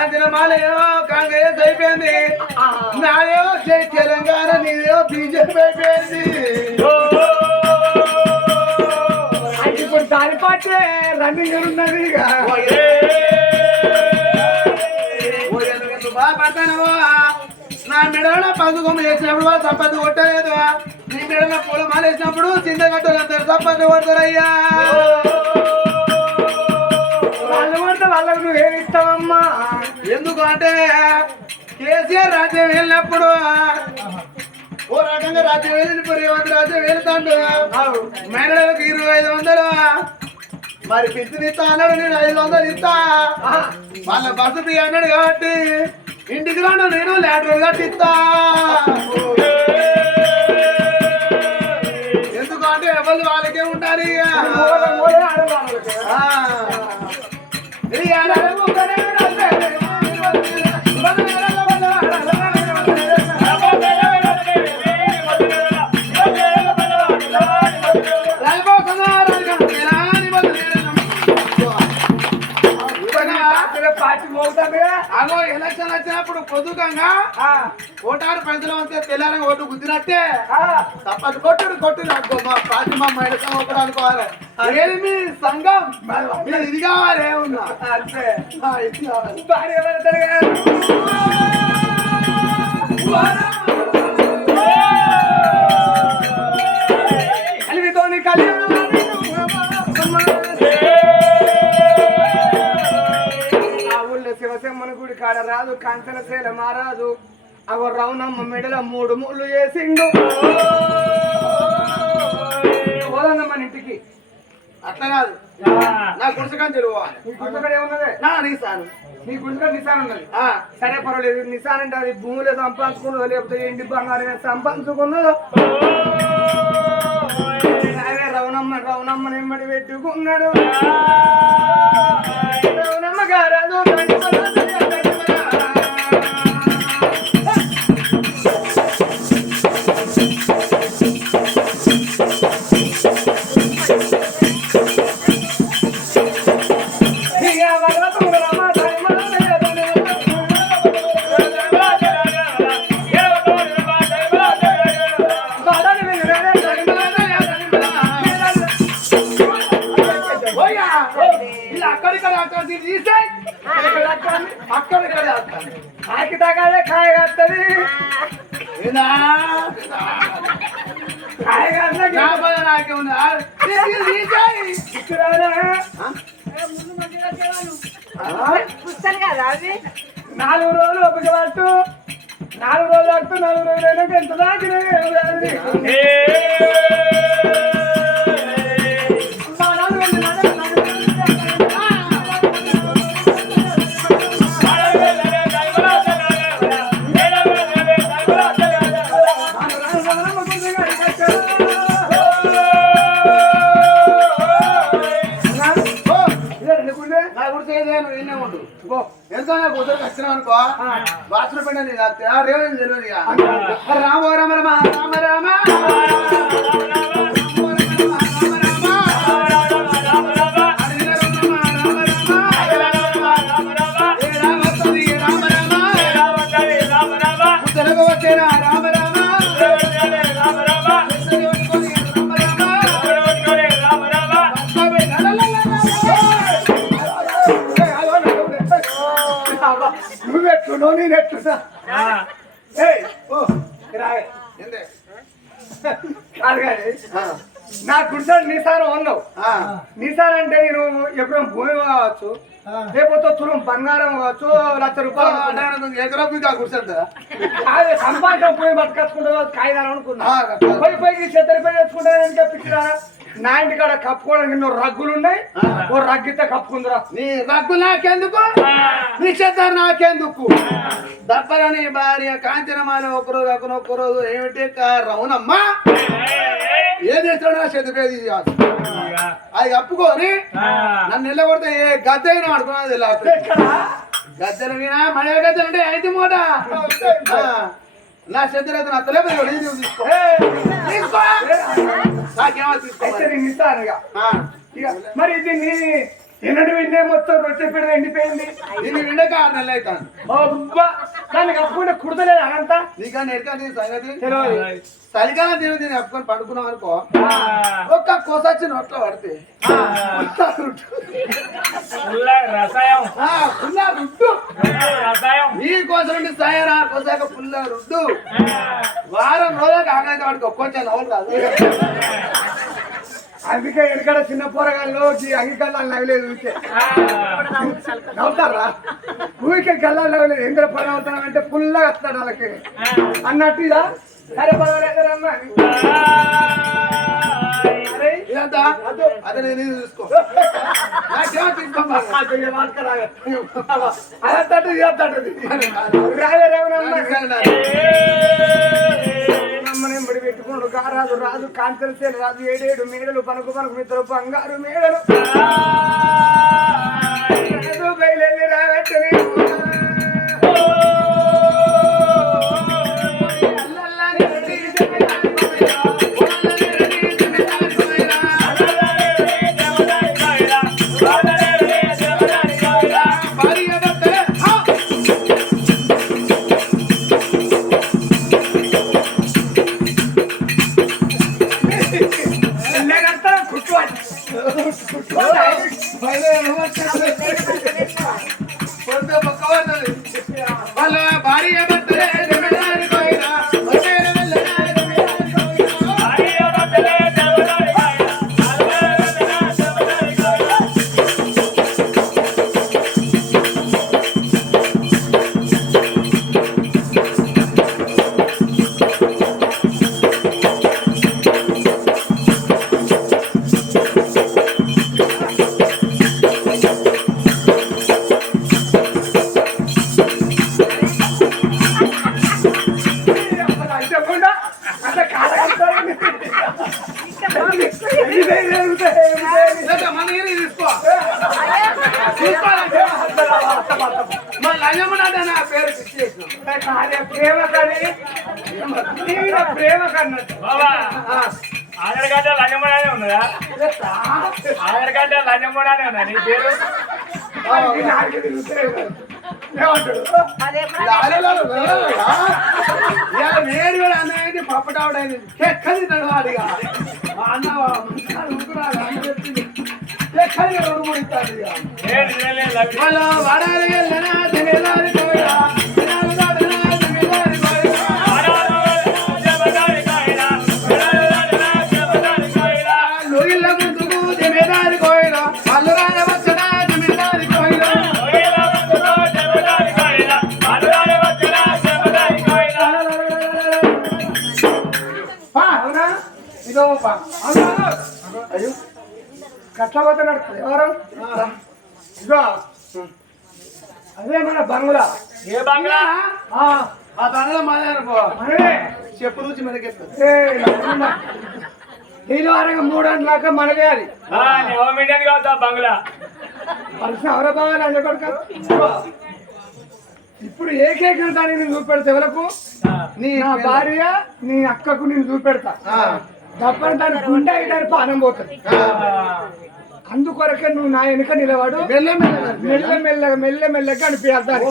కాంచిన మాలేమో కాంగ్రెస్ అయిపోయింది. నాదేమో జై తెలంగాణ నీదేమో బీజేపీ అయిపోయింది. ఇప్పుడు దాని పాటే రన్నింగ్ ఉన్నది బాధపడతానో నా మెడలో పసుకొమ్మ వేసినప్పుడు చప్పతి కొట్టలేదు? నీ మెడలో పూల మాల వేసినప్పుడు చింతగట్టులందరూ చప్పతి కొడతారయ్యా. వాళ్ళు పడితే వాళ్ళకు నువ్వు ఏమి ఇస్తావమ్మా? ఎందుకు అంటే కేసీఆర్ రాజ్యం వెళ్ళినప్పుడు ఓ రకంగా రాజ్యం వెళ్ళినప్పుడు రేవంత్ రాజ్యం వెళ్తాడు. మహిళలకు ఇరవై ఐదు వందలు మరి పిచ్చిని ఇస్తా అన్నాడు నేను ఐదు వందలు ఇస్తా. వాళ్ళ వసతి అన్నాడు కాబట్టి ఇంటికి రాను నేను లాటరీ కట్టిస్తా ఎందుకు అంటే ఎవరు వాళ్ళకే ఉంటారు ఇక. వచ్చినప్పుడు ఓటారు ప్రజలు అంతే తెల్లారంగా ఓటు గుద్దినట్టే. తప్పదు. కొట్టుడు కొట్టుడు అనుకో మా పార్టీ మా మైడ ఒకటి అనుకోవాలి. అదేది మీ సంఘం? మీరు ఇది కావాలి ఏమున్నా? అంతే. ఇది కావాలి. శివసమ్మని గుడి కాడ రాదు కాంచనశీల మారాదు. అవ రౌనమ్మ మెడల మూడు ముళ్ళు వేసిండు. పోదన్నమ్మ ఇంటికి అట్లా కాదు. నా గుడిసెకని చెరువాలి నీ ఏమున్నదే? నా నీసాను. నీ గుండెక్కడ నిశాన్ ఉన్నది? ఆ, సరే పర్వాలేదు. నిశాన్ అంటే అది భూమిలో సంపాదించుకున్నదో లేకపోతే ఇంటి బంగారం సంపాదించుకున్నదో అదే రవణమ్మ రవణమ్మని ఎమ్మడి పెట్టుకున్నాడు. ఆకి తగాదే కాయ కత్తది నాకే ఉంది. ఆ, తీసి తీసేయ్. పుస్తలు కదా అవి నాలుగు రోజులు ఒక పట్టు నాలుగు రోజులు పట్టు నాలుగు రోజులు అయినాక ఎంత దాకా వచ్చినావు అనుకో అత్తే. ఆ రేవు తెలియదు. రామ రామ రామ రామ రామ నువ్వెట్లున్నావు నేను నా కుర్చొని నిసారం ఉన్నావు ఆ. నిసార్ అంటే నేను ఎప్పుడు భూమి కావచ్చు లేకపోతే తులం బంగారం కావచ్చు లక్ష రూపాయలు అదే సంపాదన పోయి పట్టుకొచ్చుకుంటా కాగితాలు అనుకున్నా. పోయి పోయి చెత్తరి పోయి తెచ్చుకుంటా అని చెప్పించిరా నా ఇంటి కాడ కప్పుకోవడానికి ఎన్నో రగ్గులు ఉన్నాయి. ఓ రగ్గితే కప్పుకుందిరా. నీ రగ్గు నాకెందుకు? నీ నాకెందుకు? దప్పలని భార్య కాంచనమాల ఒకరోజు కాకుండా ఒక్కరోజు ఏమిటి? రౌనమ్మా? ఏ చేస్తాడు నా చెత్తపేది అది కప్పుకొని నన్ను నిలబడితే ఏ గద్దె అయినా అనుకున్నది గద్దెల మీద మళ్ళీ గద్దెలు అంటే అయితే మూట. ఆ, నా చెత్తరైతే నా తలపతి తీసుకో. తీసుకో. నాకేమో తీసుకో అయితే నేను ఇస్తాను ఇక మరి దీన్ని ఎన్నడు విన్నే మొత్తం రొట్టె పెడ ఎండిపోయింది. దీన్ని విండక ఆరు నెలలు అవుతాను అబ్బా! దానికి అప్పుకుంటే కుడతలేదు అనంతా ఎడకా దీని సంగతి? చలికాలం తిని దీన్ని అప్పుకొని పడుకున్నాం అనుకో ఆ, ఒక్క కోసొచ్చి నోట్లో పడితే ఆ, ఫుల్లా రసాయం. ఆ, పుల్ల రుడ్డు. రసాయం. ఈ కోసం నుండి సాయరా కోసాక పుల్ల రుడ్డు. వారం రోజులకు ఆకలి వాడికి కొంచెం నవ్వులు రాదు. అందుకే ఎక్కడ చిన్న పోరగాళ్ళు ఈ అంగికల్లా నవ్వలేదు ఊరికే. నవ్వుతారా? ఊరికే గల్లా నవ్వలేదు. ఎందులో పని అవుతానంటే ఫుల్గా వస్తాడు వాళ్ళకి. అన్నట్టు ఇదా సరే పర్వాలేదమ్మా ఇదంతా అదే. నేను చూసుకో. అదంతటి ఇదంతటి రావే సరే కారాదు రాదు కాంతలు రాదు ఏడేడు మేడలు పనుకు పనుకు మిత్రులు బంగారు మేడలు. లంజమ్మనాథ నా పేరు. ప్రేమ కానీ తీవ్ర ప్రేమ కన్నట్టు ఆధార్ కార్డు లంచమడానే ఉన్నదా? ఆధార్ కార్డు లంచమడానే ఉన్నదా నీ పేరు? వేడి వేడి అన్నయ్య పప్పటావుడైంది. ఎక్కడి వాడిగా ఊరుకురాడు అన్న చెప్పింది. ఎక్కడి రెండు మూడు ఇస్తాడు ఇక. ఏ నిజమే లవ్ వాళ్ళు వాడాలి వెళ్ళనా జమీదారి కోయిలా. జనాలు దాటినా జమీదారి కోయిలా. లోగిళ్ళ ముందుకు జమీదారి కోయిలా. వాళ్ళు రాని వచ్చనా జమీదారి కోయిలా. పా, అవునా ఇదో పా అవునా అయ్యో కట్టబోతే నడుస్తుంది. ఎవరు? ఇదో అదే మన బంగులా. ఏ బంగ్లా? ఆ, బంగ్లా మాదే అనుకో. చెప్పు రుచి మనకెత్తు? నీళ్ళు వారంగా మూడు గంటలాక అది. కావద్దా బంగ్లా. కలిసి ఎవరో బాగా అంజ కొడుక. ఇప్పుడు ఏ కేక్ దానికి నేను చూపెడతా ఎవరకు నీ నా భార్య నీ అక్కకు నేను చూపెడతా. తప్పని దాని గుండె అయితే పానం పోతుంది. అందుకొరకే నువ్వు నా వెనుక నిలబడు. మెల్ల మెల్ల. మెల్ల మెల్లగా మెల్ల మెల్లగా అనిపించాలి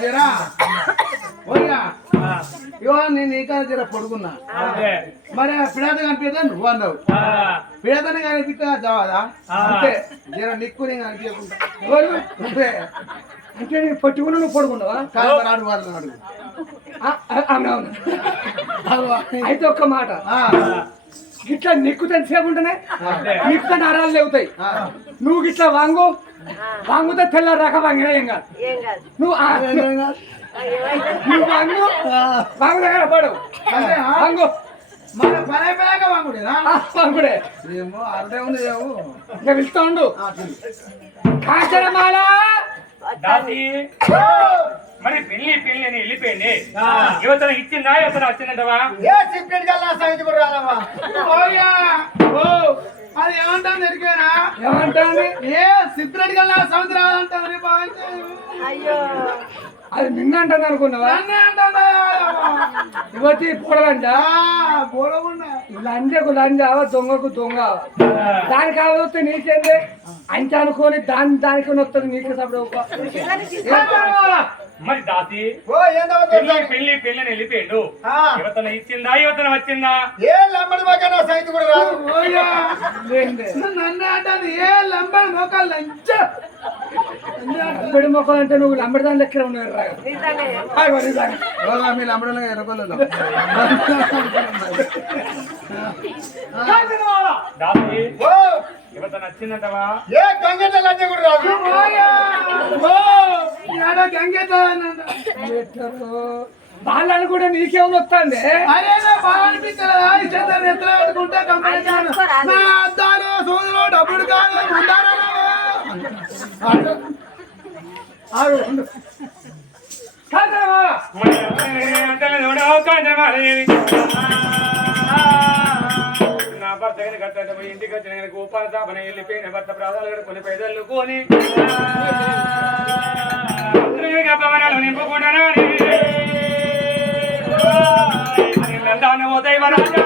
జరా. నేను జర పొడుగున్నా అంతే మరి ఆ పిడాత కనిపిదా నువ్వు అన్నావు. ఆ, పిడాతని కనిపిస్తా చవాదా ఆ. అంతే. జర నిక్కు నేను కనిపించకుండా. అంటే నేను పట్టుకున్నా నువ్వు పడుకున్నావా? కాదు అడుగు. అడుగు అవునవును. అయితే ఒక్క మాట. గిట్లా నిక్కుతే ఎంతసేపు ఉంటేనే. నిక్కుతే నరాలు లేవుతాయి. నువ్వు గిట్లా వాంగు వాంగుతే తెల్ల రక వాంగినా ఏం కాదు. నువ్వు వాంగు దగ్గర? వాంగు. మన పని అయిపోయాక వాంగుడేనా ఆ, వాంగుడే. ఏమో అర్థం ఉంది ఏమో. ఇంకా పిలుస్తా ఉండు. కాంచనమాల. దాసి. మరి పెళ్ళి పెళ్ళి అని వెళ్ళిపోయింది. యువతను ఇచ్చిందా యువతను వచ్చిందంటవా ఓయ్యా. ఓ, అది ఏమంటాను ఎరికేనా ఏమంటాను ఏ సిప్రెడ్ కల్లా నీ బాగా అయ్యో. అది నిన్నంటుంది అనుకున్నావా? యువతి పొడలంట. లంజకు లంజావా దొంగకు దొంగ దానికి ఆలోచన నీకేంది? అంచ అనుకొని దాని దానికి వస్తుంది నీకు మరి దాసి పెళ్ళి అని వెళ్ళిపోయాడు. ఆ, యువతన ఇచ్చిందా యువతన వచ్చిందా? ఏ సైతు కూడా రాదు. నన్నే అంటుంది ఏ లంబడి మోకాలు లంచ. లంబడి మొక్కలు అంటే నువ్వు లంబడి దాని లెక్కన ఉన్నావు రా. ఆగో నిజంగా. ఓలా మీ లంబడలో ఎర్రగొల్లలో? ఏ గంగట లంచ కూడా రాదు. గంగట వాళ్ళని కూడా నీకేమైనా వస్తుంది అరే నా బాగా అనిపించలేదా? ఈ చేత నెత్తిన పెట్టుకుంటే కంపెనీ నా అద్దాలు సూదులు డబ్బులు కాదు భర్త పోయి ఇంటికి వచ్చిన ఉపాధి తాపన వెళ్ళిపోయిన భర్త ప్రాధాలు కొన్ని పైదలు కొని. భవనాలు నింపుకుంటాను నందాను దైవరాజా.